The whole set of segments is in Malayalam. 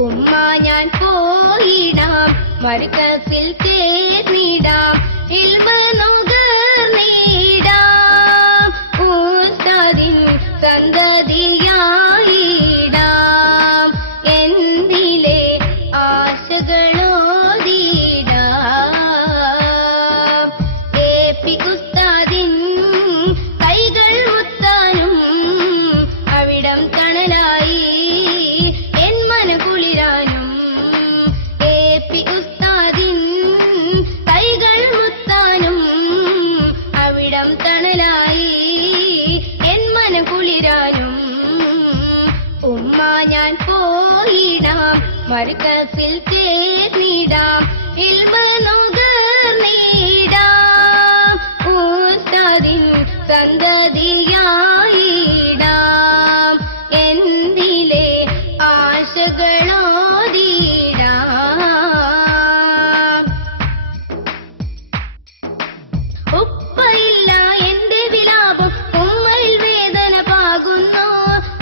ഉമ്മ ഞാൻ പോയിടാം മർക്കസിൽ ചേർന്നിടാം ഇൽമ നുകർന്നിടാം ഉസ്താദിൻ സന്തതിയായിടാം എന്നിലെ ആശകളോതിടാം ഏപി ഉസ്താദിൻ കൈകൾ മുത്താനും അവിടം തണലായി എൻ മനകുളിരാനും ഏപി ഉസ്താദിൻ കൈകൾ മുത്താനും അവിടം തണലായി എൻ മനകുളിരാനും ഉമ്മ ഞാൻ പോയിടാം മർക്കസിൽ ചേർന്നിടാം ഇൽമ നുകർന്നിടാം ഉസ്താദിൻ സന്തതിയായിടാം എന്നിലെ ആശകളോതിടാം ഉപ്പയില്ല എന്റെ വിലാപം ഉമ്മയിൽ വേദന പാകുന്നു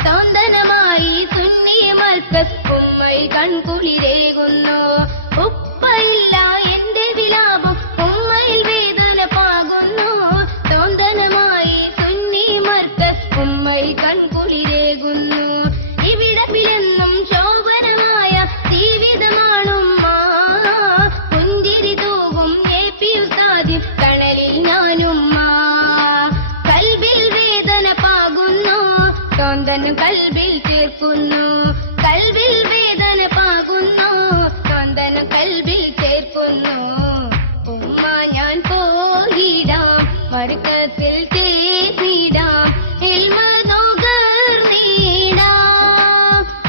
സൗന്ദനമായി സുന്നി മർക്കസ് ഉമ്മയിൽ കൺകുളിരേകുന്നു ഉപ്പയില്ല എന്റെ വിലാപം ഉമ്മയിൽ വേദന പാകുന്നു സൗന്ദനമായി സുന്നി മർക്കസ് ഉമ്മയിൽ കൺകുളിരേകുന്നു ഇവിടമിലെന്നും ശോഭനമായ ജീവിതമാണുമ്മ പുഞ്ചിരി തൂകും ഏപി ഉസ്താദിൻ തണലിൽ ഞാനുമ്മ കൽബിൽ വേദന പാകുന്നു സ്വന്തം കൽബിൽ ചേർക്കുന്നു കൽബിൽ വേദന പാകുന്നു സ്വന്തം കൽബിൽ ചേർക്കുന്നു ഉമ്മ ഞാൻ പോയിടാം മർക്കസിൽ ചേർന്നിടാം ഇൽമ നുകർന്നിടാം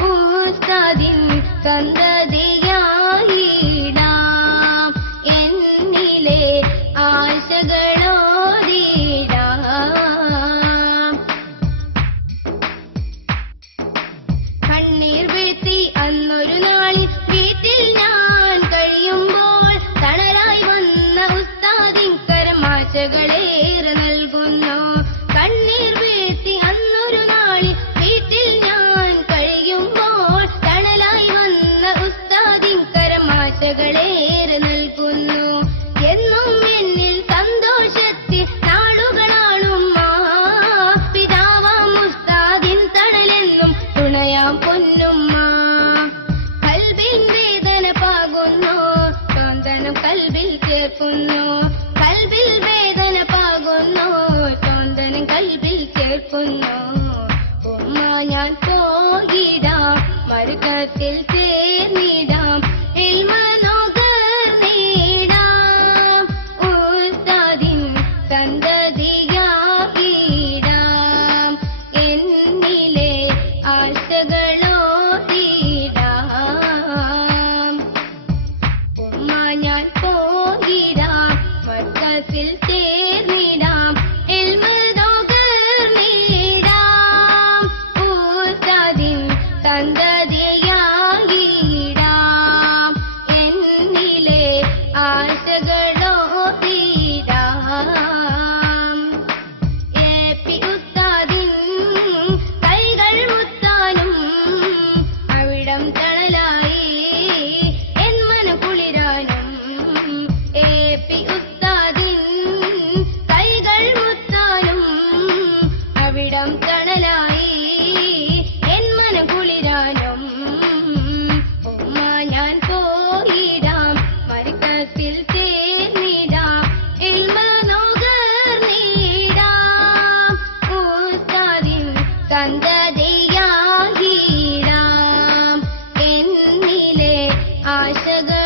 ഉസ്താദിൻ സന്തതിയായിടാം എന്നിലെ ആശകളോതിടാം കണ്ണീർ വീഴ്ത്തി അന്നൊരു നാളിൽ വീട്ടിൽ ഞാൻ കഴിയുമ്പോൾ തണലായി വന്ന ഉസ്താദിൻ കരമാശകളേറെ നൽകുന്നു കണ്ണീർ വീഴ്ത്തി അന്നൊരു നാളിൽ വീട്ടിൽ ഞാൻ കഴിയുമ്പോൾ തണലായി വന്ന ഉസ്താദിൻ കരമാശകളേറെ നൽകുന്നു എന്നും എന്നിൽ സന്തോഷത്തിൽ നാളുകളാണുമ്മ പിതാവാം ഉസ്താദിൻ തണലെന്നും തുണയാം പൊന്നുമ്മ കൽബിൻ വേദന പാകുന്നു സ്വന്തം കൽബിൽ ചേർക്കുന്നു കൽബിൽ വേദന പാകുന്നു സ്വന്തം കൽബിൽ ചേർക്കുന്നു ഉമ്മ ഞാൻ പോയിടാം മർക്കസിൽ ചേർന്നിടാം ഇൽമ നുകർന്നിടാം ഉസ്താദിൻ സന്തതിയായിടാം എന്നിലെ ആശകളോതിടാം ഉമ്മ ഞാൻ പോയിടാം മർക്കസിൽ ചേർന്നിടാം ഇൽമ നുകർന്നിടാം ഉസ്താദിൻ സന്തതിയായിടാം എന്നിലെ ആശകളോതിടാം ഏപി ഉസ്താദിൻ കൈകൾ മുത്താനും അവിടം തണലായി എൻ മനകുളിരാനും ഏപി ഉസ്താദിൻ കൈകൾ മുത്താനും അവിടം തണലായി എൻ മനകുളിരാനും ഉമ്മ ഞാൻ പോയിടാം മർക്കസിൽ ചേർന്നിടാം ഇൽമ നുകർന്നിടാം ഉസ്താദിൻ സന്തതിയായിടാം എന്നിലെ ആശകൾ